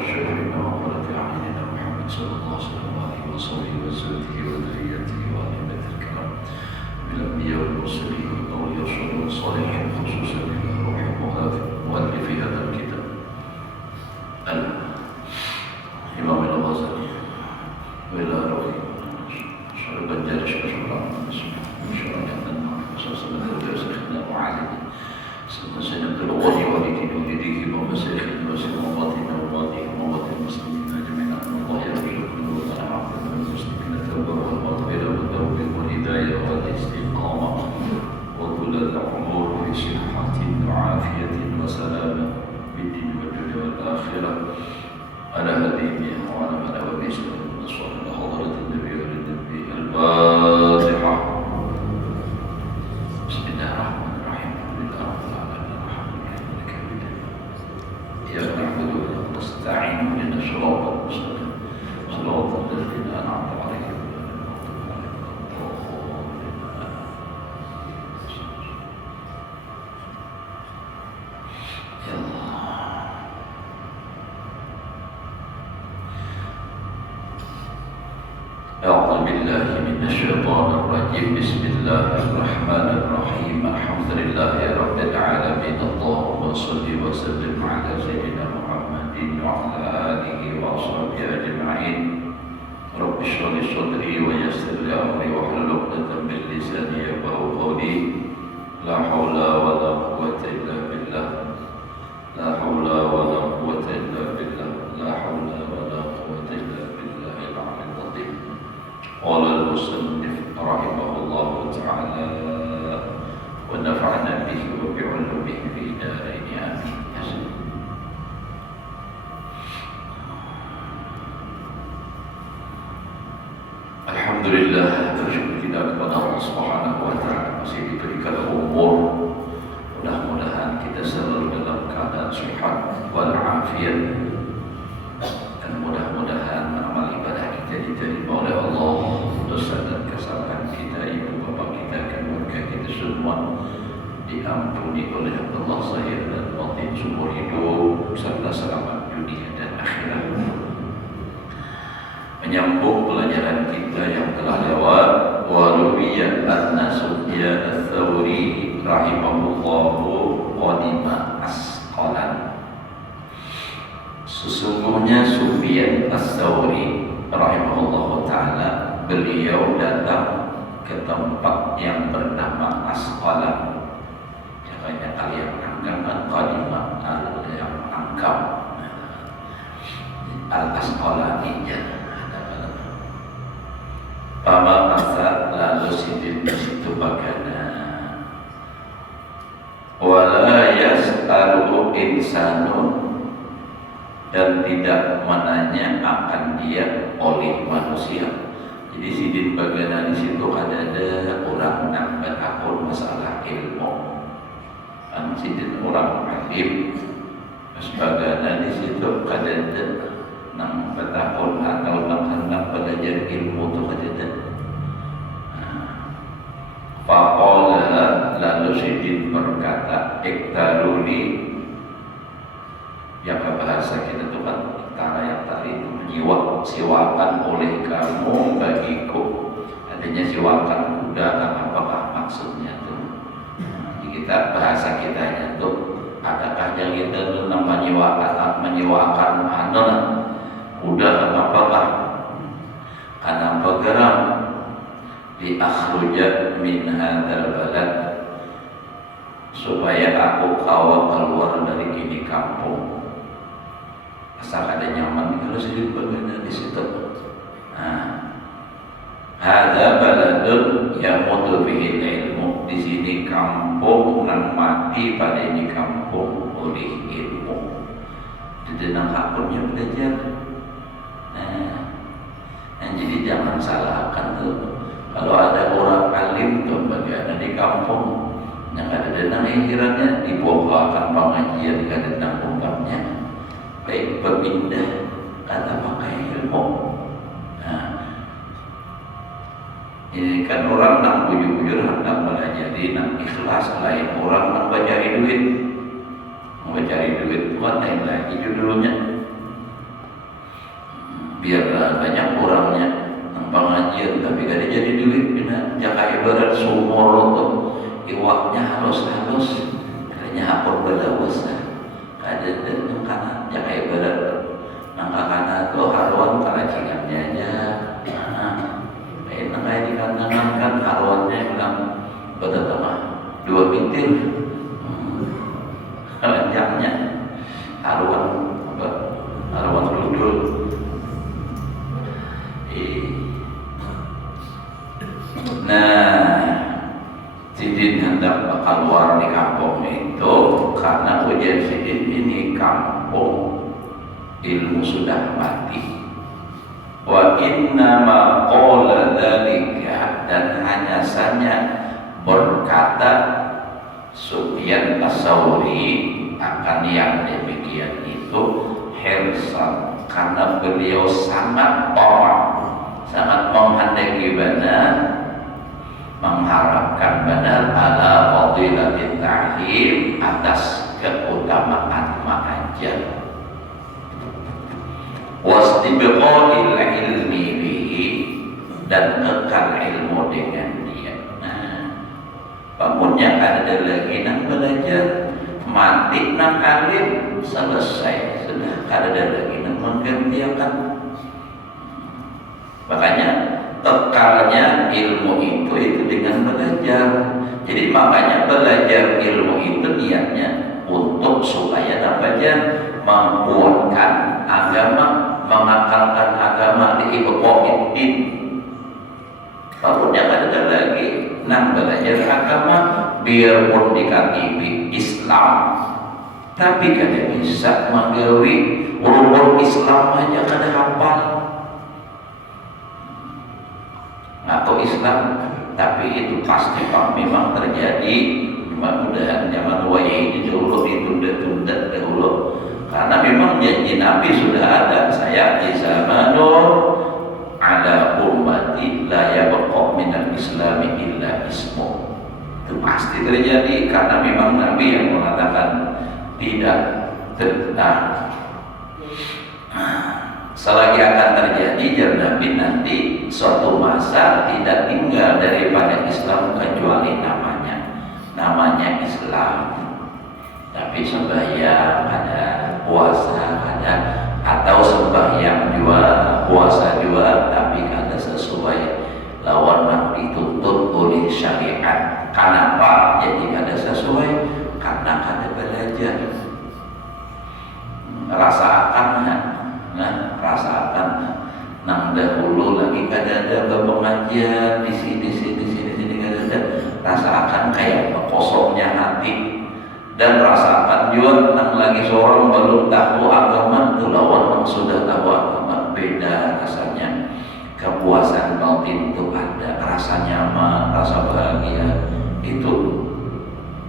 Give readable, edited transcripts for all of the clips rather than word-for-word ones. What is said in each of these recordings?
والشفيع وقرة أعيننا محمد صلى الله عليه وصحبه وزوجه وذريته وأئمة الكرام من الأنبياء والمرسلين والأولياء والشهداء والصالحين خصوصا إلى روح مؤلف هذا الكتاب الإمام الغزالي وإلى روح شرب الجالس وشرب شرب وصلنا إلى معالم سنة الأول والدين ولده ومساخين وسمواتنا ووالدهم ووالد المسلمين أجمعين الله يرزقنا وتعالى المسلمين التوبة والمغفرة والتوبة والهداية والاستقامة وطول العمر في صحة وعافية وسلامة في الدين والدنيا والآخرة على هديه وعلى من هو بإسلام النصر على حضرة النبي والنبي الفاتحة. بسم الله الرحمن الرحيم. إياك نعبد وإياك نستعين اهدنا الصراط المستقيم صراط الذين أنعمت عليهم يا الله. أعوذ بالله من الشيطان الرجيم. بسم الله الرحمن الرحيم. الحمد لله رب العالمين. اللهم صل وسلم على سيدنا محمد وعلى آله وأصحابه أجمعين. رب اشرح لي صدري ويسر لي أمري واحلل عقدة من لساني يفقهوا قولي. لا حول ولا قوة إلا بالله. لا حول ولا قوة إلا بالله. لا حول ولا قوة إلا بالله العلي العظيم. قال المصنف رحمه الله تعالى ونفعنا به وبعلومه في دارين آمين. Alhamdulillah, bersyukur kita kepada Allah Subhanahu wa taala masih diberikan umur. Mudah-mudahan kita selalu dalam keadaan sehat wal afiat, dan mudah-mudahan amal ibadah kita diterima oleh Allah. Dosa dan kesalahan kita, ibu bapa kita, keluarga kita semua diampuni oleh Allah zahir dan batin, seumur hidup serta selamat dunia dan akhirat. Menyambung pelajaran kita yang telah lewat, wa ruwiya anna Sufyan ats-Tsauri rahimahullahu qadima Asqalan. Sesungguhnya Sufyan ats-Tsauri rahimahullahu taala, beliau datang ke tempat yang bernama Asqalan. Jangan kalian anggap qadima yang anggap al-Asqalani. Pama masa lalu sidin di situ bagana, wala yas'alu insanun, dan tidak menanya akan dia oleh manusia. Jadi sidin bagana di situ ada orang yang berakun masalah ilmu. Sidin orang alim, bagana di situ ada nang berakun atau hendak belajar ilmu tu ada. Faqala, lalu sidin berkata, iktaruni, yang bahasa kita itu kan iktara yang tadi itu siwakan oleh kamu bagiku. Adanya siwakan kuda, apakah maksudnya itu? Jadi kita bahasa kitanya itu, adakah yang kita itu menyewakan kuda apakah? Karena bergerak di akhruja min hadzal balad, supaya aku keluar dari ini kampung. Asal ada nyaman kalau sedikit bagana di situ. Hadza baladun yamutu fihi ilmu. Di sini kampung nan mati pada ini kampung oleh ilmu. Jadi nang akunnya belajar. Jadi jangan salahkan tuh. Kalau ada orang alim tuh bagaimana di kampung yang ada denang akhiratnya dibawakan pengajian ke denang umpamnya baik berpindah kata pakai ilmu. Ini kan orang nak bujur-bujur hendak belajar, nak ikhlas, lain orang nak cari duit. Mau cari duit bukan lain lagi judulnya. biar banyak orangnya pengajian tapi gak jadi duit bina jaka ibarat sumur tuh iwaknya halus-halus kayaknya hapur belawas ada dan kanan jaka ibarat nangka kanan tuh haruan kalacingannya aja kayak di kanan kan haruannya bilang betul-betul 2 mitir kelenjaknya haruan apa haruan dulu nah Sidin hendak keluar di kampung itu karena ujian Sidin ini kampung ilmu sudah mati. Wa inna ma qala dzalika dan hanya saja berkata Sufyan Ats-Tsauri akan yang demikian itu hirsan karena beliau sangat sangat menghendaki benar mengharapkan benar ala fadilatit ta'lim atas keutamaan mengajar wastibqa'il ilmi bihi dan kekal ilmu dengan dia. Bangunnya ada lagi nak belajar mati nak alim selesai sudah ada lagi nak menggantikan. Makanya kekalnya ilmu itu dengan belajar. Jadi makanya belajar ilmu itu niatnya untuk supaya dapat menguatkan agama, mengakalkan agama di ibadah. Bangunnya ada lagi nak belajar agama biarpun dikatibi Islam tapi kada bisa menggawi rukun Islam aja kada hafal atau Islam tapi itu pasti memang terjadi mudah-mudahan zaman waya ini dulu ditunda-tunda dahulu karena memang janji Nabi sudah ada saya di zamanul ala ummati la yabqa minal islami illa ismu itu pasti terjadi karena memang Nabi yang mengatakan tidak selagi akan terjadi jar Nabi nanti suatu masa tidak tinggal daripada Islam kecuali namanya Islam tapi sembahyang ada puasa ada atau sembahyang juga puasa juga tapi kada sesuai lawan yang dituntut oleh syariat. Kenapa jadi kada sesuai? Karena kada belajar rasakan nang dahulu lagi kada ada pengajian di sini kada ada rasakan kayak kosongnya hati dan rasakan juga nang lagi seorang belum tahu agama itu lawan yang sudah tahu agama beda rasanya. Kepuasan batin itu ada rasa nyaman, rasa bahagia itu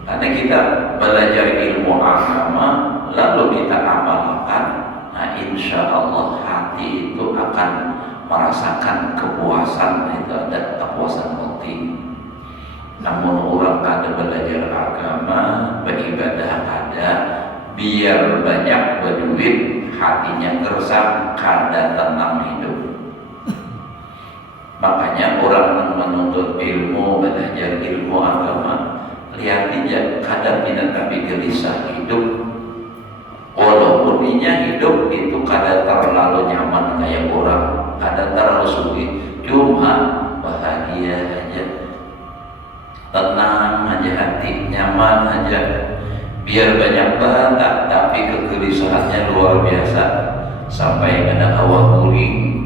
karena kita belajar ilmu agama lalu kita amalkan. Nah insya Allah hati itu akan merasakan kepuasan itu ada kepuasan batin. Namun orang kada belajar agama beribadah kada biar banyak berduit hatinya gersang kada tenang hidup. Makanya orang yang menuntut ilmu belajar ilmu agama lihat aja kadang tidak tapi gelisah hidup walaupun hidup itu kada terlalu nyaman kayak orang kada terlalu sulit cuma bahagia aja tenang aja hati nyaman aja biar banyak banget tapi kegelisahannya luar biasa sampai ada awal guling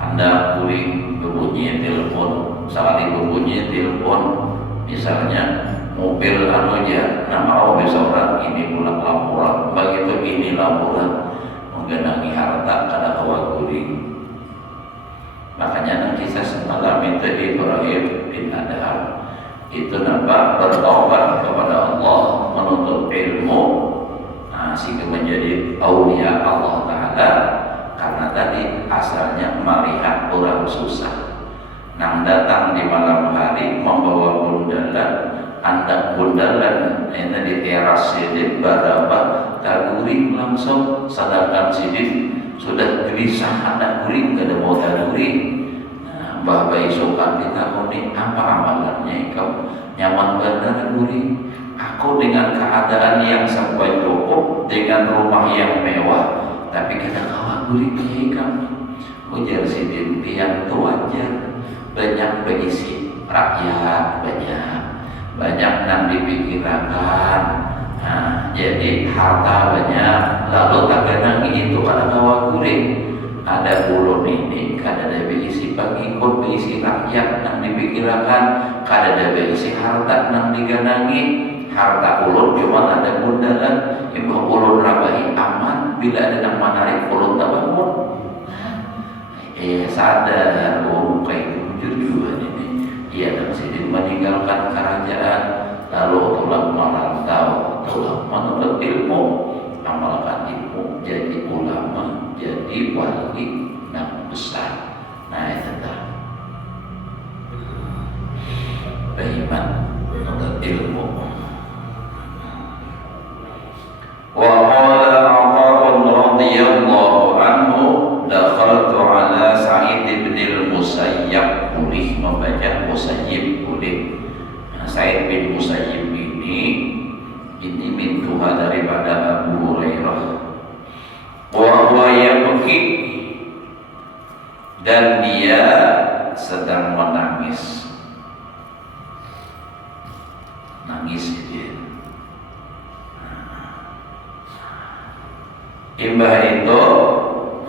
anda guling berbunyi telepon sekali berbunyi telepon misalnya mobil aja nama bisa orang ini pulang laporan begitu ini laporan menggenangi harta kada awal guling. Makanya kisah semalam itu Ibrahim bin Adham itu nampak bertobat kepada Allah menuntut ilmu sehingga menjadi aulia Allah Ta'ala karena tadi asalnya melihat orang susah nang datang di malam hari membawa bundalan anda bundalan ini di teras sidin barabah kaguring langsung sedangkan sidin sudah gelisah anak kuring kada mau kuring. Nah, Mbah Bayi Sokan ditakoni apa amalannya kau nyaman benar kuring. Aku dengan keadaan yang sampai cukup, dengan rumah yang mewah, tapi kada kawa kuring kiai kami. Ujar sidin yang tu wajar, banyak berisi rakyat, banyak nang dipikirkan. Nah, jadi harta banyak, lalu tak kenang itu kada kawa kuring. Ada ulun ini kada ada berisi pengikut, berisi rakyat nang dipikirkan, kada ada berisi harta nang diganangi. Harta ulun cuma ada bundalan, imbah ulun rabai aman bila ada nang menarik ulun tak bangun. Sadar kayak jujur ini. Ia dan sidin meninggalkan kerajaan, lalu tulang merantau, tulang menuntut ilmu, amalkan ilmu, jadi ulama, jadi wali yang besar. Nah itu dah beriman menuntut ilmu. Wa qala Atha radhiyallahu anhu dakhaltu ala Sa'id bin al-Musayyab, boleh membaca Musayyib boleh. Sa'id bin Musayyib ini mintuha daripada Abu Hurairah. Wa huwa yabki, dan dia sedang menangis. Nangis dia. Imbah itu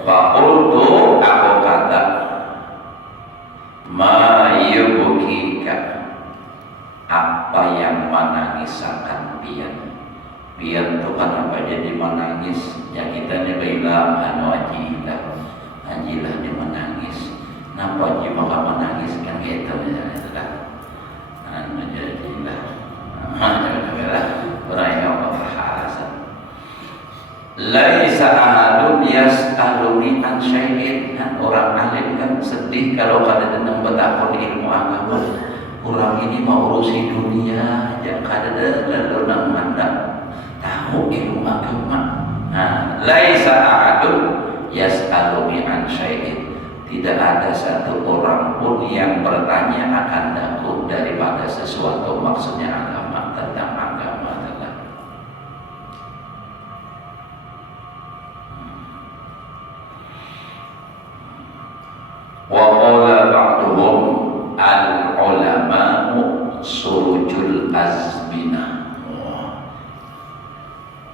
faqultu, aku kata, ma yubkika, apa yang menangisakan pian? Pian itu kenapa jadi menangis? Ya kita ni bilang ajilah dia menangis. Kenapa dia maka menangis kan gitu misalnya itu kan? Jadilah, orang yang bahasa. Laisa ahadun yas'aluni an syai'in. Orang alim kan sedih kalau kada denang bertakon ilmu agama. Orang ini mau urusi dunia aja, kada denang mandang tahu ilmu agama. Nah, laisa ahadun yas'aluni an syai'in. Tidak ada satu orang pun yang bertanya akan aku daripada sesuatu, maksudnya agama, tentang agama. Wa qala ba'duhum al-ulama'u surujul azminah.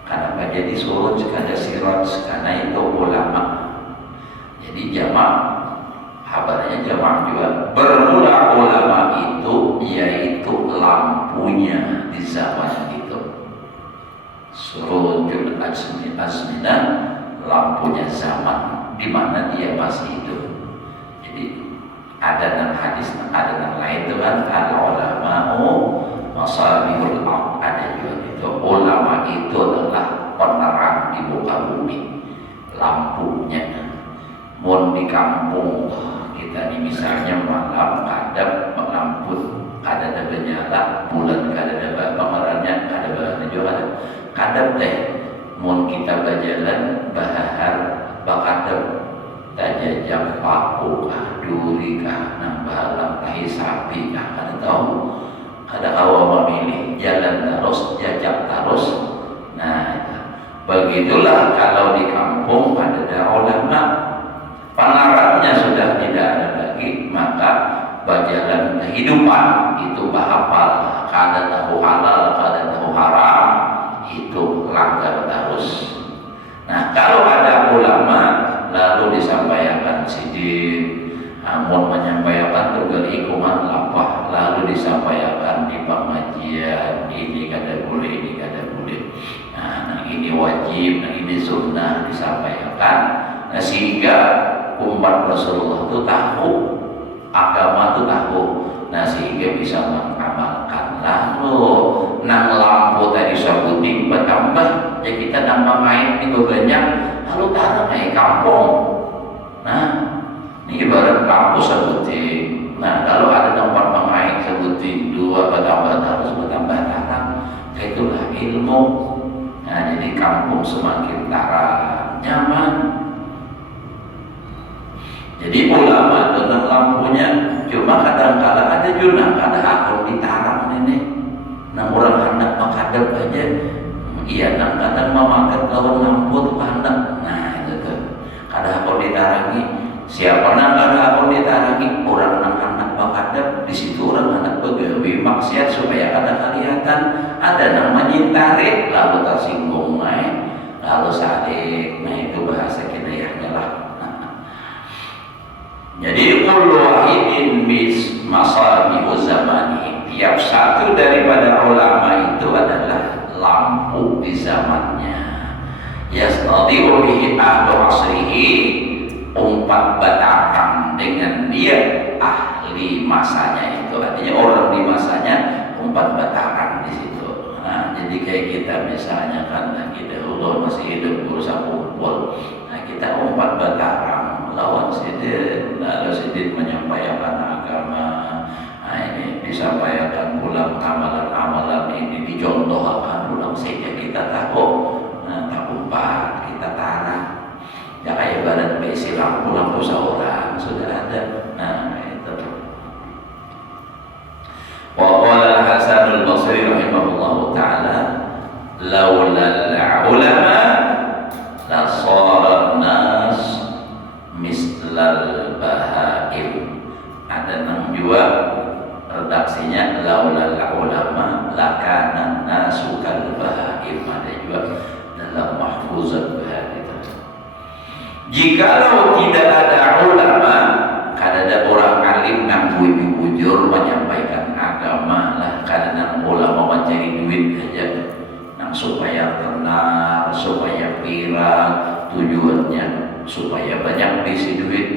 Kenapa jadi suruj, kada siraj? Karena itu ulama. Jadi jamak, kabarnya jamak juga. Bermula ulama itu yaitu lampunya di zaman itu. Surujul azminah, lampunya zaman di mana dia masih hidup. Jadi ada dalam hadis, ada dalam lain itu kan al-ulama'u masabihul ard, ada juga itu. Ulama itu adalah penerang di muka bumi, lampunya. Mun di kampung kita ini misalnya malam kadang lampu kada ada menyala, bulan kada ada pengerannya, kada ada juga kadang teh. Mun kita berjalan bahar bakadem tajajak paku kah, duri kah, nambah tahi sapi kah, kada tahu. Kada awam memilih, jalan terus, jajak terus. Nah, begitulah kalau di kampung ada ulama, pengarangnya sudah tidak ada lagi, maka berjalan kehidupan itu bahapal, kada tahu halal, kada tahu haram, itu langgar terus. Nah, kalau ada ulama lalu disampaikan sidin, namun menyampaikan tugas ikuman lapah, lalu disampaikan di pengajian, ini kada boleh, ini kada boleh. Nah, ini wajib, ini sunnah disampaikan. Nah, sehingga umat Rasulullah itu tahu, agama itu tahu. Nah, sehingga bisa mengamalkan. Lalu nang lampu tadi sebuting bertambah, ya kita nambah main di banyak. Lalu tanah naik kampung. Nah, ini ibarat lampu sebuting. Nah, kalau ada tempat main sebuting dua bertambah harus bertambah tanah. Itulah ilmu. Nah, jadi kampung semakin tarah, nyaman. iya nang kadang memakan lawan lamput pandang. Nah itu tuh kada aku ditarangi siapa nang kada aku ditarangi orang nang anak bakadap di situ orang anak begawi maksiat supaya kada kelihatan ada nang menyintarik lalu tersinggung lalu salik. Nah itu bahasa kinayahnya lah. Jadi kullu wahidin bis masabihu zamani, tiap satu daripada ulama itu adalah lampu di zamannya. Yastadi'u bihi ahlu asrihi, umpat batakan dengan dia ahli masanya itu, artinya orang di masanya umpat batakan di situ. Nah, jadi kayak kita misalnya kan kita dulu masih hidup berusaha kumpul, nah kita umpat batakan lawan sidin, lalu sidin menyampaikan agama. Nah ini disampaikan ulang amalan-amalan ini dicontohkan ulang saja kita tahu. Nah tak umpat kita tanah. Ya kayak badan besi lampu seorang sudah ada. Nah itu. Wa qala Hasan al-Basri rahimahullahu taala, laula al-ulama la sara an-nas mislal bahaim. Ada nang juga redaksinya laulal ulama lakana nasu kal bahaim. Ada juga dalam mahfuzat bahaim itu. Jikalau tidak ada ulama, kada ada orang alim nang bujur menyampaikan agama lah, kada nang ulama mencari duit aja, nang supaya tenar, supaya pirang, tujuannya supaya banyak bisi duit.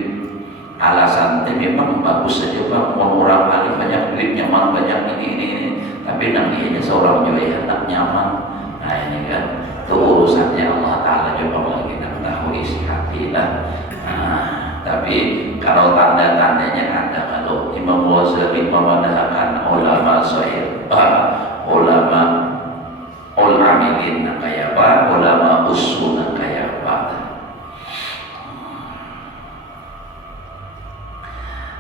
Alasan memang bagus saja bang, orang alim banyak duit nyaman banyak ini, tapi nantinya seorang juga anak nyaman. Nah ini kan itu urusannya Allah Taala, coba lagi nak tahu isi hati lah. Nah, tapi kalau tanda-tandanya ada, kalau Imam Ghazali memandangkan ulama sahih, ulama ul-amilin kayak apa, ulama usul kayak apa.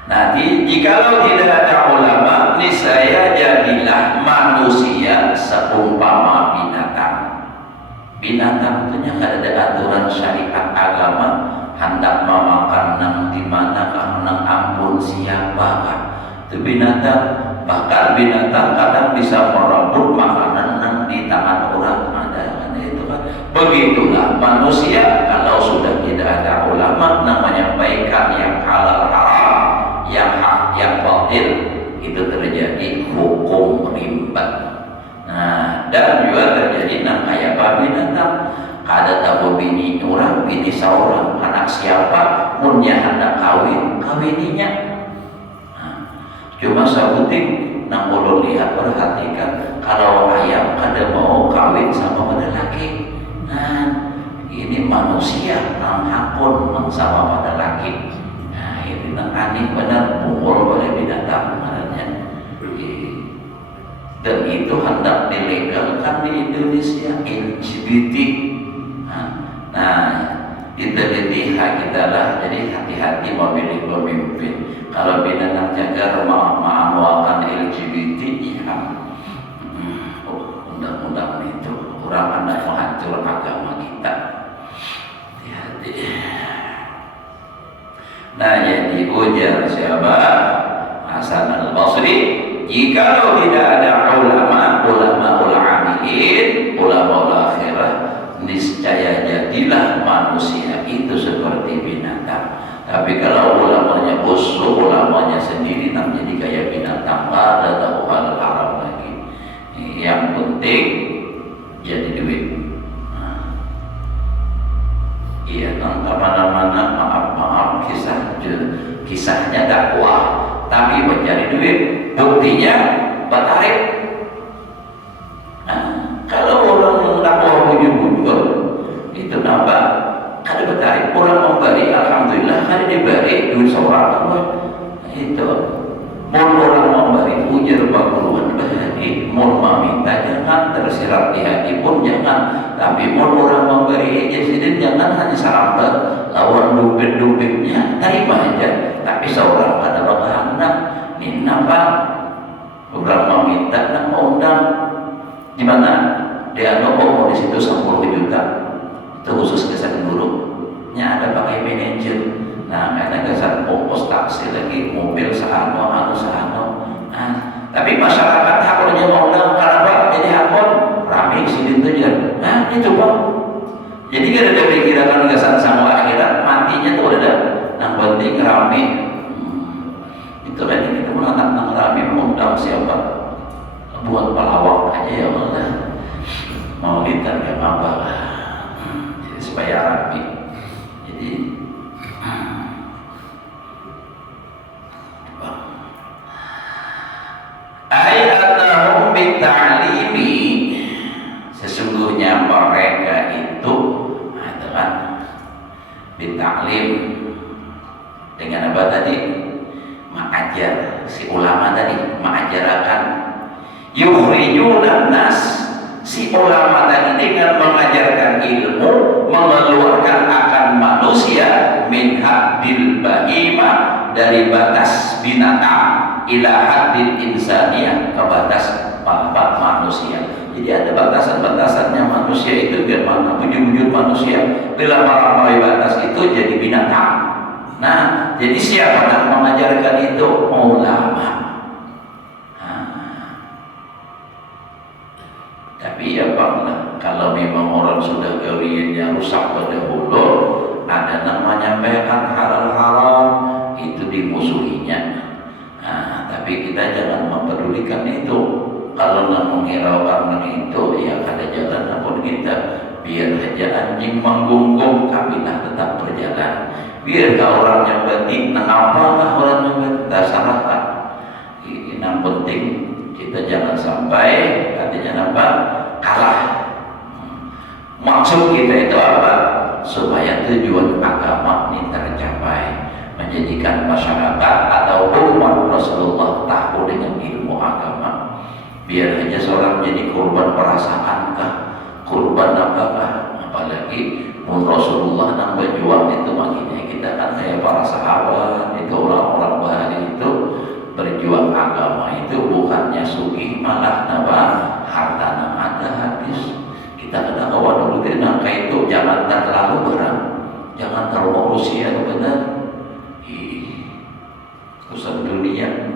Nanti jikalau tidak ada ulama, niscaya jadilah manusia seumpama binatang. Binatang itu kada ada aturan syariat agama, hendak memakan nang di mana nang ampun siapa kan. Itu binatang, bahkan binatang kadang bisa merebut makanan nang di tangan orang. Ada itu kan. Begitulah manusia kalau sudah tidak ada ulama nang menyampaikan yang halal haram, yang hak yang batil, itu terjadi hukum rimba. Nah, dan juga terjadi nang kayak binatang, kada tahu bini orang, bini seorang, anak siapa, munnya hendak kawininya. Nah, cuma sebuting nang ulun lihat perhatikan, kalau ayam kada mau kawin sama pada laki. Nah, ini manusia nang hakun nang sama pada laki. Nah, ini nang aneh benar pukul oleh binatang maknanya. Dan itu hendak dilegalkan di Indonesia, LGBT. Nah, inteliti hak kita lah. Jadi hati-hati memilih pemimpin. Kalau binatang jaga menganualkan LGBT, ya undang-undang itu orang hendak menghancur agama kita. Hati-hati. Nah, jadi ujar siapa? Hasan al-Basri, jikalau tidak ada ulama ul-amilin, ulama akhirah, niscaya jadilah manusia itu seperti binatang. Tapi kalau ulamanya busuk, ulamanya sendiri nang jadi kayak binatang, ada tahu hal haram lagi. Yang penting jadi duit. Iya, nang kemana-mana maaf kisahnya dakwah, tapi mencari duit, buktinya batarik. Nah, kalau orang dakwah bujur-bujur itu nambah, kada batarik. Orang memberi, alhamdulillah, kada diberi duit seorang itu. Mau orang memberi ujar bakuluan bahagi, mau meminta jangan, tersirat di hati pun jangan. Tapi mau orang memberi ijazah jangan hanya salambat, lawan dumpit-dumpitnya terima aja. Tapi seorang pada bakalan ini napa orang meminta nak undang gimana? dia mau di situ 10 juta itu khusus kesan guru nya ada pakai manajer. Nah karena kesan ongkos taksi lagi mobil sahano nah, tapi masyarakat hakulnya mau undang kenapa jadi hakon rame sini tuh ya. Nah itu Pak, jadi kan ada pikiran kesan sama akhirat matinya tuh ada yang penting rame. Itu kan kita mau anak rame mengundang siapa buat pelawak aja ya Allah, mau lihat kayak apa jadi supaya rapi. Jadi ayatahum bitalimi, sesungguhnya mereka itu adalah bitaklim dengan apa tadi? Mengajar, si ulama tadi mengajarkan yukhrijuna nas, si ulama tadi dengan mengajarkan ilmu mengeluarkan akan manusia min haddil bahimah, dari batas binatang ila haddil insaniyah, ke batas manusia. Jadi ada batasan-batasannya manusia itu biar mana wujud-wujud manusia bila melampaui batas itu jadi binatang. Nah, jadi siapa yang mengajarkan itu? Ulama. Tapi ya Pak, kalau memang orang sudah gawiannya rusak pada hulu, ada namanya menyampaikan halal haram, itu dimusuhinya. Nah, tapi kita jangan mempedulikan itu. Kalau nak menghiraukan itu, ya ada jalan pun kita. Biar aja anjing menggonggong, tapi nah tetap berjalan. Biar orang yang batik, nah apalah orang yang batik, dasar apa? Ini yang penting kita jangan sampai artinya apa? Kalah. Maksud kita itu apa? Supaya tujuan agama ini tercapai, menjadikan masyarakat atau umat Rasulullah tahu dengan ilmu agama. Biar aja seorang jadi korban perasaanKah, korban apakah? Apalagi Rasulullah yang berjuang itu makanya kita kan kayak para sahabat itu, orang-orang bahari itu berjuang agama itu bukannya sugih, malah nama harta yang ada habis. Kita kena kawan dulu nangka itu jangan terlalu barang, jangan terlalu usia itu benar. Urusan dunia.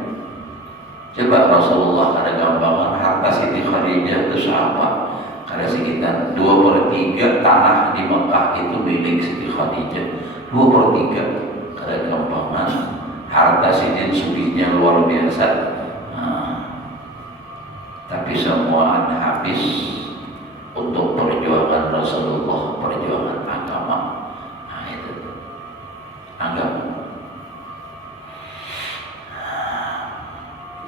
Coba Rasulullah ada gambaran harta Siti Khadijah itu siapa? Karena sekitar 2/3 tanah di Mekah itu milik Siti Khadijah. 2/3 karena gampangan harta Siti sugihnya luar biasa. Nah, tapi semua habis untuk perjuangan Rasulullah, perjuangan agama. Nah itu agama.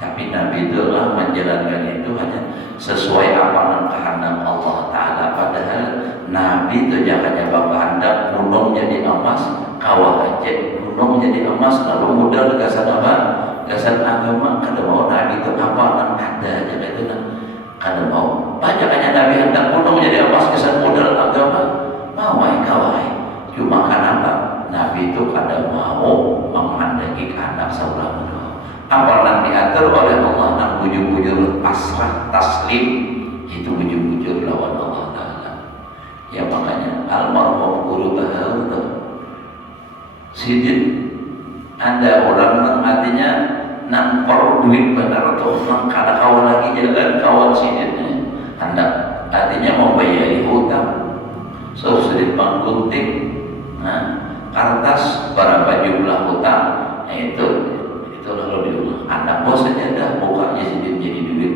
Tapi Nabi itu menjalankan itu hanya sesuai apa yang kehendak Allah Ta'ala. Padahal Nabi itu jangan kehendak gunung jadi emas, kawah aja gunung jadi emas, lalu modal gasan apa? Gasan agama. Kada mau Nabi itu apa yang ada aja itu kada mau. Banyak hanya Nabi hendak gunung jadi emas, gasan modal agama, mau kawah. Cuma kenapa? Nabi itu kada mau menghendaki kehendak seorang. Apa yang diatur oleh Allah yang bujur-bujur pasrah taslim, itu bujur-bujur lawan Allah Ta'ala. Ya makanya almarhum guru bahar itu sidin, ada orang yang artinya nampar duit benar tuh, kada kawan lagi jalan kawan sidinnya, anda artinya mau bayari hutang, sedikit panggunting, nah kertas berapa jumlah hutang, nah itu lalu di rumah anak bos saja dah bukanya sedikit jadi duit.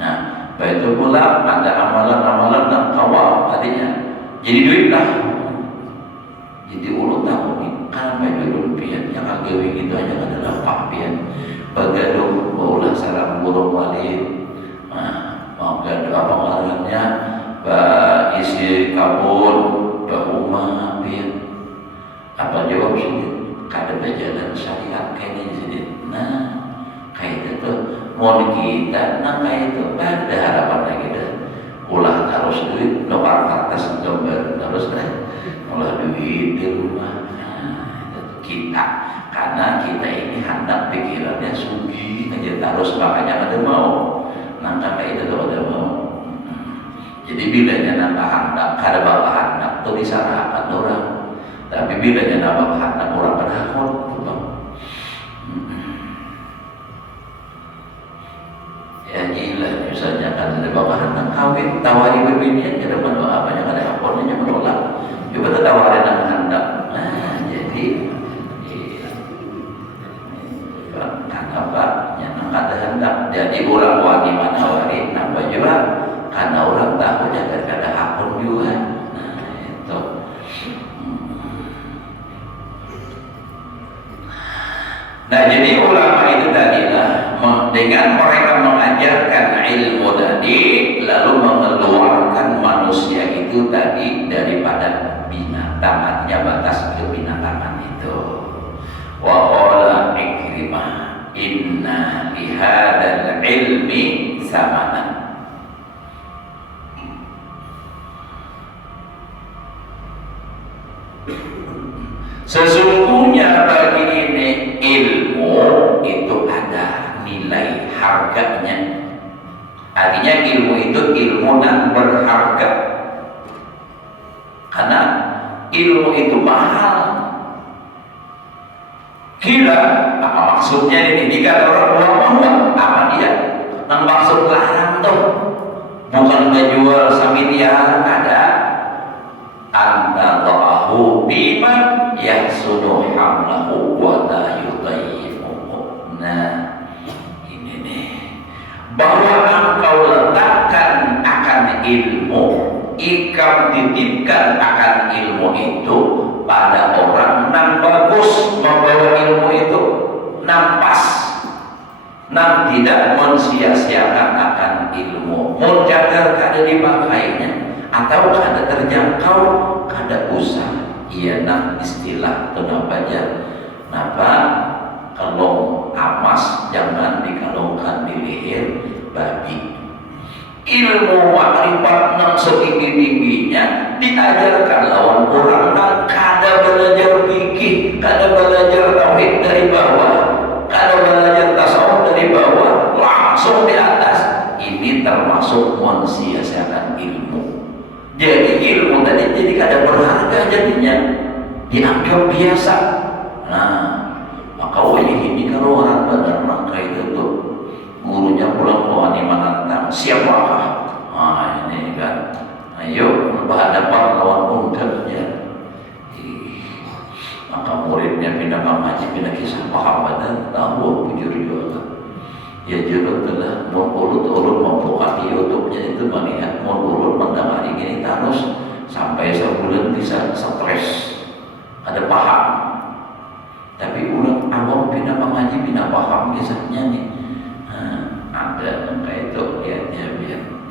Nah begitu pula ada amalan-amalan dan kawal artinya jadi duit lah, jadi ulang tahun ini kan banyak rupiah yang agak gitu aja adalah papian bagaduh baulah salam burung wali. Nah mau gado apa ngarannya isi kabul bahuma pian apa jawab sini kada berjalan syariat kayaknya di sini. Nah kayak itu mau kita nah kayak itu ada harapan lagi dah ulah terus duit lokal kertas gambar terus dah ulah duit di rumah. Nah, itu kita karena kita ini hendak pikirannya sugih aja terus makanya ada mau nah kayak itu ada mau. Jadi bilanya nambah hendak kada bapak hendak tuh disarapan orang, tapi bilanya nambah hendak orang pada hakon bang. Ya gila misalnya kan ada bapak hendak kawin tawari bebinian kada mana apa yang ada hakonnya menolak juga tawarin yang hendak. Nah jadi kenapa yang ada hendak jadi orang wani manawari nambah juga karena orang tahu jaga kada hakun juga. Nah itu nah jadi ulama itu tadilah dengan mereka mengajarkan ilmu tadi lalu mengeluarkan manusia itu tadi daripada binatang, artinya batas kebinatangan itu. Wa qala Ikrimah inna lihadal ilmi samanan. Sesungguhnya bagi ini ilmu itu ada nilai harganya. Artinya ilmu itu ilmu yang berharga. Karena ilmu itu mahal. Gila, apa maksudnya ini? Jika orang buang apa dia? Yang maksud larang tuh bukan menjual samitian ada. Anta ta'ahu biman yahsunu hamlahu wa la yudayyimuhu. Nah ini nih, bahwa engkau letakkan akan ilmu, ikam titipkan akan ilmu itu pada orang yang bagus membawa ilmu itu, yang pas, yang tidak mensia-siakan akan ilmu, menjaga kada dipakainya atau kada terjangkau, kada usah. Iya nak istilah itu namanya napa kalung emas jangan dikalungkan di leher babi. Ilmu makrifat nang setinggi-tingginya diajarkan lawan orang nang kada belajar fikih, kada belajar tauhid dari bawah, kada belajar tasawuf dari bawah, langsung di atas. Ini termasuk mensia-siakan ilmu. Jadi ilmu tadi jadi kada berharga, jadinya dianggap biasa. Nah maka ini kalau orang benar maka itu tuh gurunya pulang wani menantang siapakah. Nah ini kan, ayo berhadapan lawan ungkap ya. Maka muridnya pindah mengaji, pindah kisah paham dan tahu bujur juga. Ya juga telah urut-urut membuka di YouTube-nya itu melihat urut mendamai ini terus sampai sebulan bisa stres, ada paham. Tapi ulang awam pindah mengaji pindah paham kisahnya nih. Ada kayak itu lihat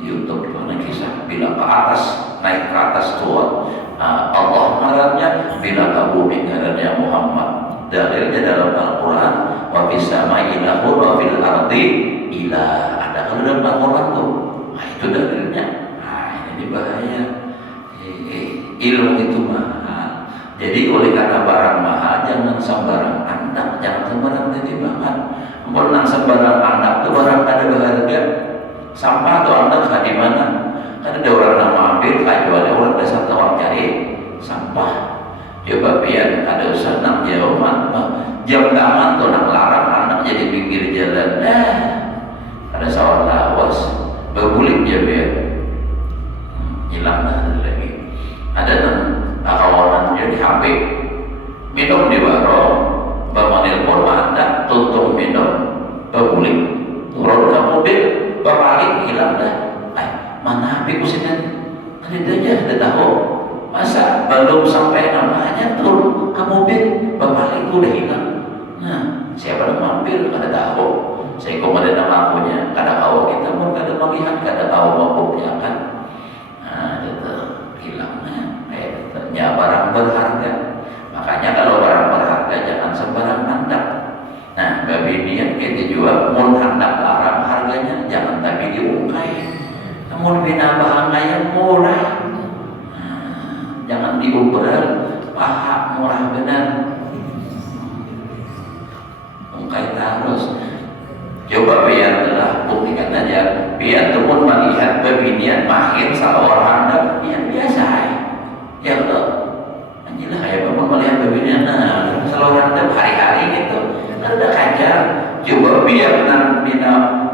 di YouTube mana kisah bila ke atas naik ke atas tua Allah marahnya, bila ke bumi ngarannya Muhammad. Dalilnya dalam Al-Quran wa fis samai ilahun wa fil ardi ilah. Ada kalau dalam Al-Quran tuh, nah itu dalilnya. Nah ini bahaya. Ilmu itu mahal. Jadi oleh karena barang mahal jangan sembarang anak, jangan sembarang titipan. Pernah sembarang anak itu barang ada berharga. Sampah tuh anak di mana? Kan ada orang yang ambil, kecuali orang dasar tawar cari sampah. Coba biar ada usaha nak jauh jam tangan tuh nak larang anak jadi pinggir jalan. Ada sawah lawas berguling dia biar hilang lagi. Ada kawanan dia di HP minum di warung, bamanil pun ada tutup minum berguling turun ke mobil berpaling hilang dah. Mana HP ku sini? Ada aja ada tahu. Masa belum sampai namanya turun ke mobil berpaling udah hilang. Nah siapa yang mampir kada tahu. Saya komandan akunya kada tahu, kita pun kada melihat, kada tahu membuktikan. Nah itu hilangnya kayak barang berharga. Makanya kalau barang berharga jangan sembarang handak. Nah babinian kita juga mun handak larang harganya jangan tapi diungkai. Namun bina bahan yang murah. Jangan diuber, paham murah benar. Mungkai terus. Coba biar telah buktikan aja biar turun melihat bebinian mahir salawar handap yang biasa ya Allah anjilah ya bangun melihat bebinian nah salawar handap hari-hari gitu ada kajar coba biar nantina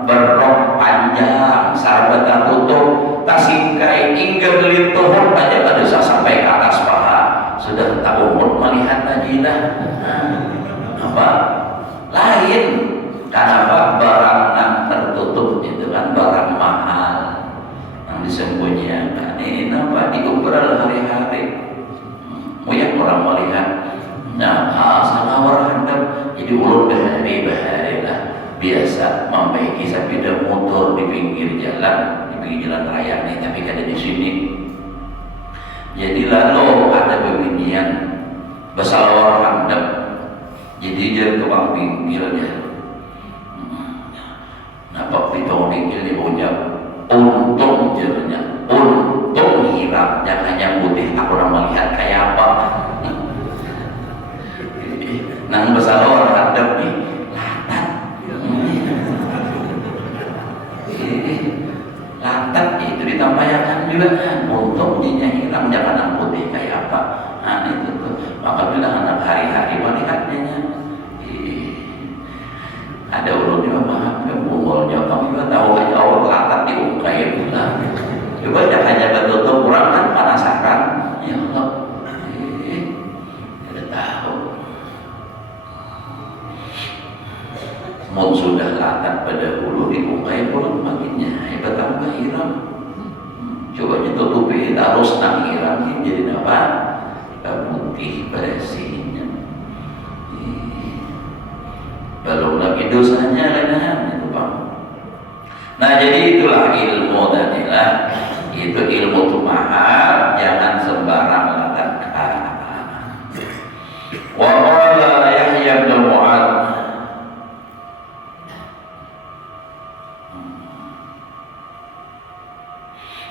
berrok panjang sahabat tutup tasingkai ingger lintuhun aja kada bisa sampai ke atas paha sudah tak umur melihat ajilah apa lain karena barang yang tertutup itu kan barang mahal yang disembunyikan ini nampak diuberal hari-hari yang orang melihat nah salawar handap jadi ulut bahari lah biasa membaiki sepeda motor di pinggir jalan raya nih tapi kada di sini jadi lalu ada bebinian bersalawar handap jadi jadi tukang pinggirnya nampak pitong pinggir di ucap untung jernya untung hirapnya hanya putih aku orang melihat kayak apa nang bersalawar handap nih lantat itu ditampaykan juga untung dinya hilang jangan yang putih kayak apa nah itu tuh maka bilang anak hari-hari melihatnya ada ulunnya maaf ya bungolnya kami juga tahu aja awal lantat diungkai pula coba jangan hanya betul kurang kan penasaran ya Allah tidak tahu mun sudah lantat pada hulu diungkai pulang makinnya hebat tambah hiram coba ditutupi terus nang hiram jadi apa putih bersihnya belum lagi dosanya lain itu Pak. Nah jadi itulah ilmu tadilah itu ilmu itu mahal jangan sembarang letakkan. Wa qala Yahya bin Mu'adz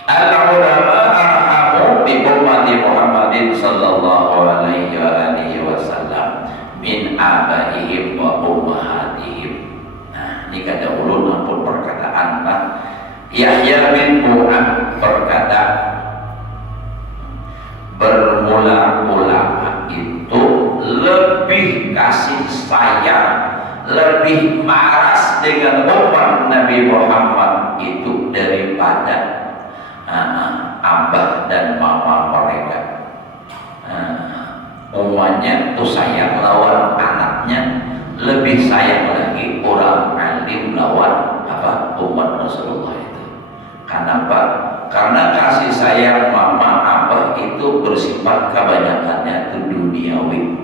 al-ulama arhamu bi ummati Muhammadin sallallahu alaihi wa alihi wasallam min abaihim wa ummahatihim. Nah, ini kata ulun ampun perkataan lah. Yahya bin Mu'adz berkata, bermula ulama itu lebih kasih sayang, lebih maras dengan umat Nabi Muhammad itu daripada abah dan mama mereka. Umatnya itu sayang lawan anaknya, lebih sayang lagi orang alim lawan apa umat Rasulullah itu. Kenapa? Karena kasih sayang mama abah itu bersifat kebanyakannya itu duniawi.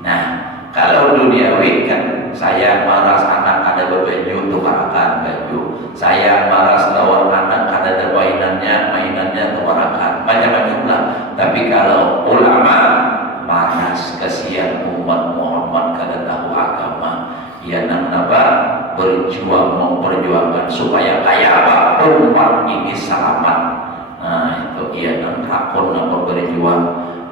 Nah, kalau duniawi kan saya maras anak ada baju tukarkan baju, saya maras lawan anak ada mainannya tukarkan macam-macam lah. Tapi kalau ulama manas kesian umat Muhammad kada tahu agama ya nang napa berjuang memperjuangkan supaya kayak apa umat ini selamat. Nah itu ia nang hakun napa berjuang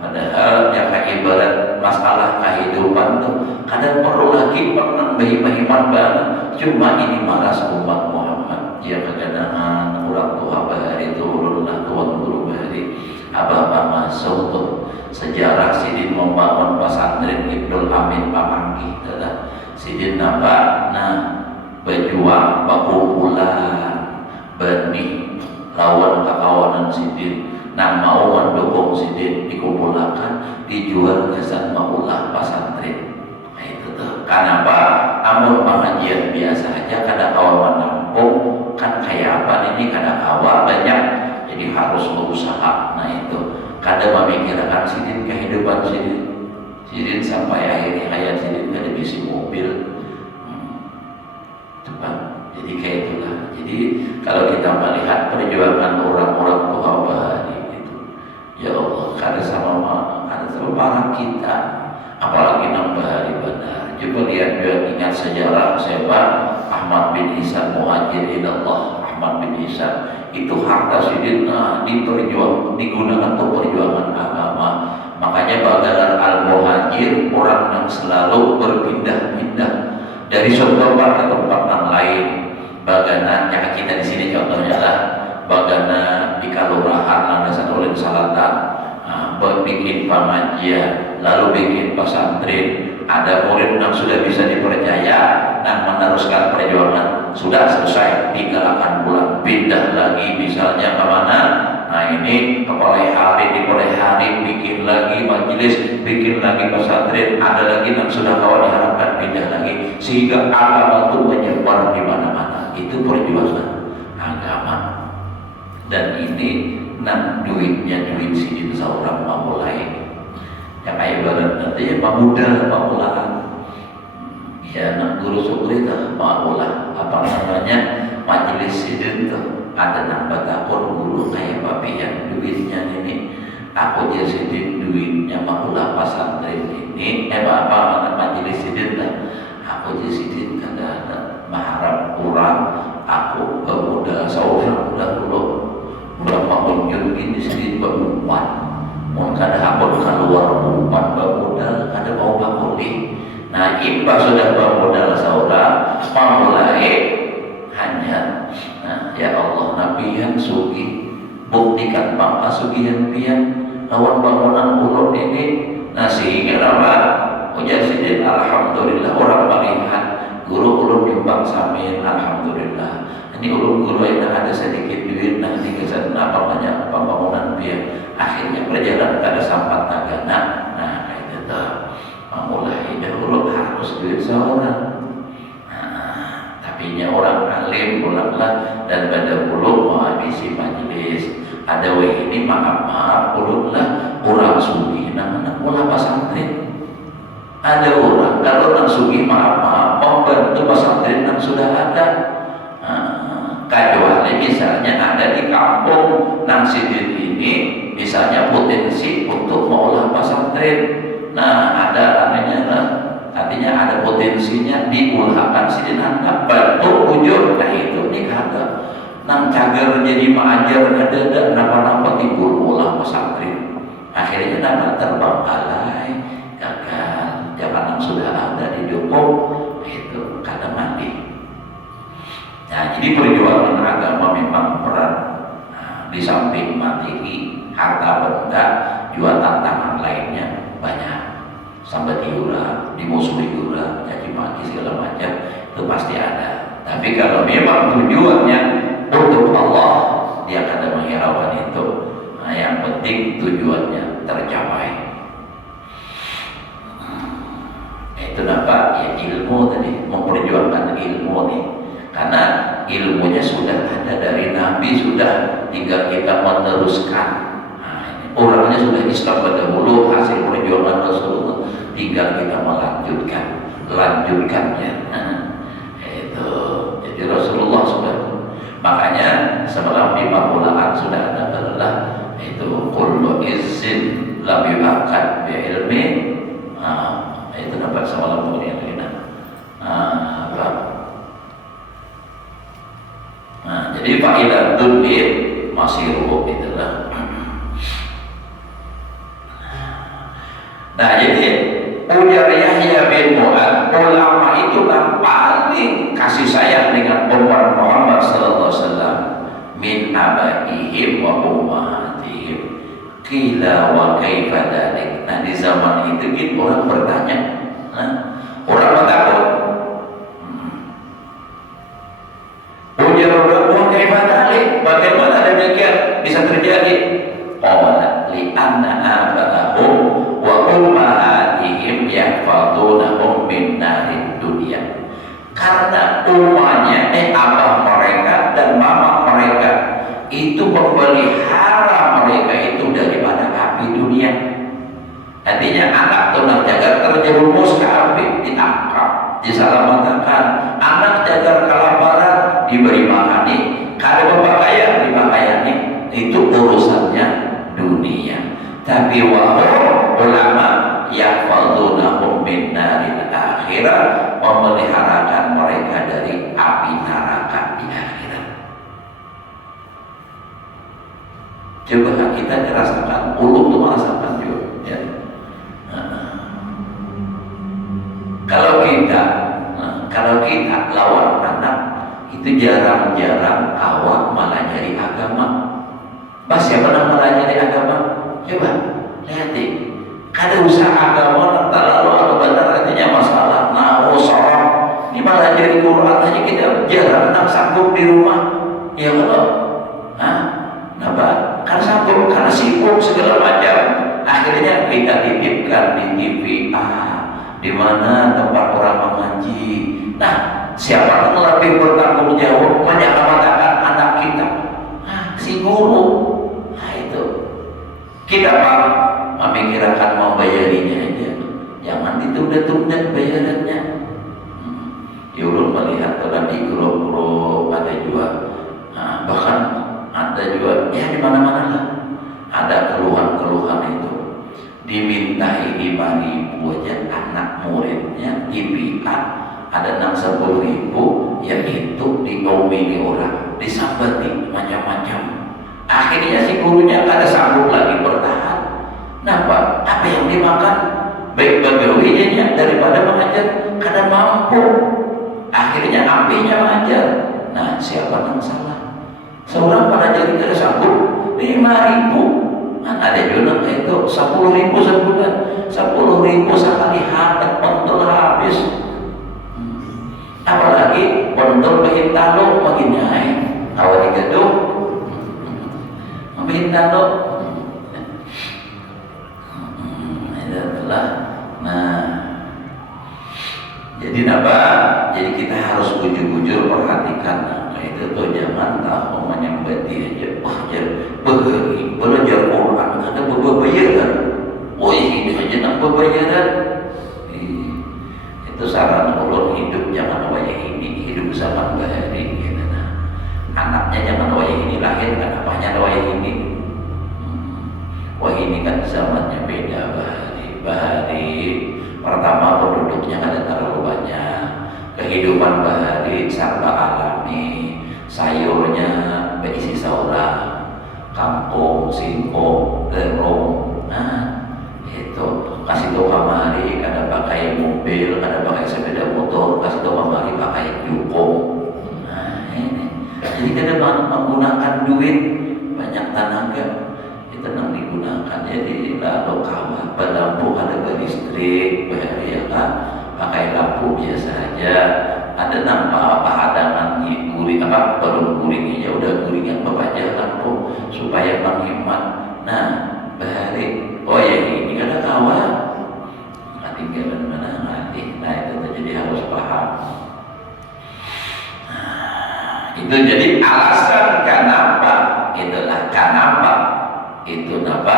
padahal yang kayak ibarat masalah kehidupan tuh kadang perlu lagi pernah bayi-bayi banget cuma ini malas umat Muhammad ya keganaan orang tua bahari turun lah tuan guru bahari abah masuk tuh sejarah Sidin membangun pesantren Ibnul Amin Pamanggi adalah Sidin apa? Nah berjuang bakumpulan benih lawan kekawanan Sidin nah mau mendukung Sidin dikumpulkan dijual kesan maulah pesantren. Nah itu tuh kenapa? Amun pengajian biasa aja kada kawan menampung kan kayak apa ini kada kawa banyak jadi harus berusaha. Nah itu kada memikirkan Sidin kehidupan Sidin sampai akhir hayat Sidin kada bisa mobil cepat jadi kayak itulah. Jadi kalau kita melihat perjuangan orang-orang tua bahari itu ya Allah kada sama para kita apalagi nang bahari benar. Coba lihat juga ingat sejarah siapa Ahmad bin Ihsan Muhajir ilallah. Ahmad bin Ihsan itu harta Sidin digunakan untuk perjuangan agama. Makanya bagalan al-muhajir orang yang selalu berpindah-pindah dari suatu tempat ke tempat yang lain. Bagana yang kita di sini contohnya lah bagana di kalurahan landasan oleh salatan, bikin pengajian, lalu bikin pesantren. Ada murid yang sudah bisa dipercaya dan meneruskan perjuangan, sudah selesai, tinggal akan pulang, pindah lagi misalnya kemana. Nah ini kepala hari di kepala hari bikin lagi majelis, bikin lagi pesantren, ada lagi yang sudah kawan diharapkan pindah lagi, sehingga agama itu menyebar di mana-mana. Itu perjuangan agama. Dan ini duitnya duit sini seorang mamulai yang kayak barat nanti ya pemuda pemulaan ya guru sukrita mamulah apa namanya majelis sidin tuh ada nambah takut guru kayak babi yang duitnya ini aku jadi sidin duitnya mamulah pesantren ini apa majelis sidin lah aku jadi sidin kada maharap kurang aku pemuda seorang dahulu berapa kunjung ini sedikit berumpan mungkin ada hakun keluar umpan bermodal ada mau bakuli. Nah impa sudah bermodal seorang memulai hanya ya Allah Nabi yang sugi buktikan bangka sugihan pian lawan bangunan ulun ini. Nah sehingga apa ujar sidin alhamdulillah orang melihat guru ulun nyumbang samin alhamdulillah. Ini guru yang ada sedikit duit nah dikesan apa banyak pembangunan biar akhirnya berjalan kada sampai tagana. Nah itu tuh memulai dahulu harus duit seorang. Tapi nya orang alim ulanglah dan pada ulun mau habisi majelis ada ini maaf ulunlah orang sugi namanya ulah pesantren. Ada orang kalau orang sugi maaf membantu pesantren yang sudah ada. Kecuali misalnya ada di kampung nang sidin ini misalnya potensi untuk mengolah pesantren. Nah ada artinya ada potensinya diulahkan sidin anak bantu wujud. Nah itu nih kata nang cagar jadi mengajar ada napa-napa timbul olah pesantren. Akhirnya nama terbengkalai gagal. Jangan nang sudah ada didukung itu kada mandi. Nah, jadi perjuangan agama memang berat. Nah, di samping materi, harta benda, juga tantangan lainnya banyak. Sampai diura, dimusuhi diura, caci maki segala macam itu pasti ada. Tapi kalau memang tujuannya untuk Allah, dia akan menghiraukan itu. Nah, yang penting tujuannya tercapai. Itu apa? Ya ilmu tadi, memperjuangkan ilmu nih. Karena ilmunya sudah ada dari Nabi, sudah tinggal kita meneruskan. Nah, orangnya sudah Islam dahulu, hasil perjuangan Rasulullah, tinggal kita lanjutkannya. Nah, itu jadi Rasulullah sudah. Makanya sebelum di permulaan sudah ada adalah itu kullu izin lam yu'aqqad bi ilmi. Itu dapat semalam kemudian jadi faedah dunia masih ruh itulah. Nah jadi ujar Yahya bin Mu'ad ulama itu yang paling kasih sayang dengan umat Muhammad sallallahu alaihi wasallam min abaihim wa ummahatihim qila wa kaifa dzalik. Nah di zaman itu gitu orang bertanya, orang bertakut bagaimana demikian bisa terjadi? Qala li anna aba'ahum wa ummahatihim yahfadunahum min narid dunya. Karena umahnya abah mereka dan mama mereka itu memelihara mereka itu daripada api dunia. Artinya anak tunang jaga terjerumus ke api ditangkap, diselamatkan. Anak jaga kelaparan diberi makani. Kalau berpakaian dipakaiani itu urusannya dunia. Tapi wahum ulama yahfadunahum min naril akhirah, memeliharakan mereka dari api neraka di akhirat. Coba kita dirasakan, ulun tuh merasakan juga. Ya. Kalau kita lawan anak itu Itu jarang-jarang awak melajari agama. Bah, siapa yang melajari agama? Coba lihat deh. Kada usah agama terlalu atau benar artinya masalah. Nah, salah. Ini melajari Quran aja kita jarang sanggup di rumah. Ya kalau, kenapa? Karena sanggup, karena sibuk segala macam. Akhirnya kita titipkan di TV, di mana tempat orang mengaji. Nah, siapa yang lebih bertanggung jawab menyelamatkan anak kita? Si guru. Nah itu kita memikirkan membayarinya aja. Jangan ditunda-tunda bayarannya. Yulun melihat telah di grup-grup ada juga, bahkan ada juga ya di mana-mana lah. Ada keluhan-keluhan itu. Dimintai 5.000 aja anak muridnya IPA ada 10.000, ya itu diomeli orang, disambati macam-macam. Akhirnya si gurunya kada sanggup lagi bertahan. Kenapa? Apa yang dimakan baik bagawinya daripada mengajar kada mampu. Akhirnya apinya mengajar. Nah, siapa yang salah? Seorang pelajari kada sanggup 5.000. Ada juga itu 10.000 sebulan, 10.000 sekali habis pentul habis. Apalagi pentul bikin talo begini awal digaduh bikin talo. Nah, jadi apa? Jadi kita harus bujur-bujur perhatikan. Nah, itu tuh jangan tahu menyambati aja. Belajar Quran ada bebayaran. Oh ini aja nak bebayaran. Itu saran ulun hidup jangan wayah ini, hidup zaman bahari. Gitu. Nah, anaknya jangan wayah ini lahir kan apanya wayah ini. Wah ini kan zamannya beda bahari. Pertama penduduknya ada terlalu banyak. Kehidupan bahari serba alami. Sayurnya berisi saura, kampung, singkong, terong. Nah, itu kasih tahu kamari kada pakai mobil, kada pakai sepeda motor, kasih tahu kamari pakai jukung. Nah, ini. Jadi kada menggunakan duit banyak tenaga. Itu nang digunakan. Jadi lalu kawat lampu ada berlistrik, bahari ya kan? Pakai lampu biasa aja. Ada nampak hadangan guring belum guringnya udah guringan bapak lampu supaya menghemat. Nah, bahari oh ya ini ada kawan tinggalan mana nanti. Nah itu jadi harus paham. Itu jadi alasan kenapa itulah kenapa itu kenapa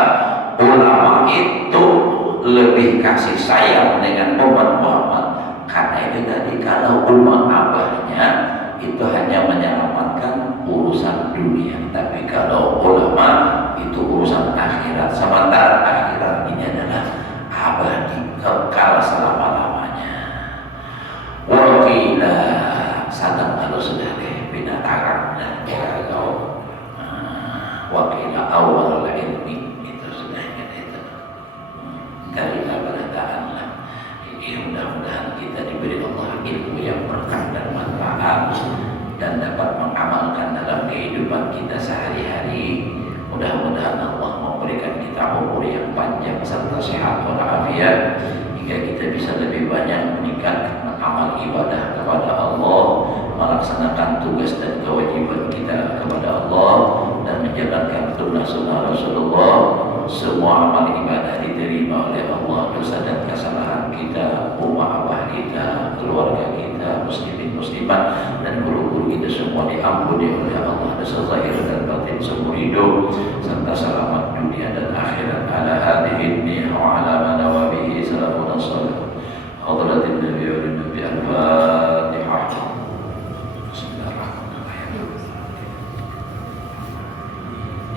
ulama itu lebih kasih sayang dengan umat Muhammad. Karena itu tadi kalau umat abahnya itu hanya menyelamatkan urusan dunia, tapi kalau ulama itu urusan akhirat. Sementara akhirat ini adalah abadi, kekal selama-lamanya. Wakila sadang kalau sudah binatang dan kalau wakila awal ilmi itu sudah itu dari keberadaan lah. Mudah-mudahan kita diberi Allah ilmu yang berkah dan manfaat dan dapat mengamalkan dalam kehidupan kita sehari-hari. Mudah-mudahan Allah memberikan kita umur yang panjang serta sehat walafiat hingga kita bisa lebih banyak meningkatkan amal ibadah kepada Allah, melaksanakan tugas dan kewajiban kita kepada Allah dan menjalankan sunnah Rasulullah. Semua amal ibadah diterima oleh Allah. Dosa dan kesalahan kita, umat abah kita, keluarga kita, muslimin muslimat dan guru-guru kita semua diampuni oleh Allah. Dosa zahir dan batin seumur hidup serta selamat dunia dan akhirat. Ala hadhihi wa ala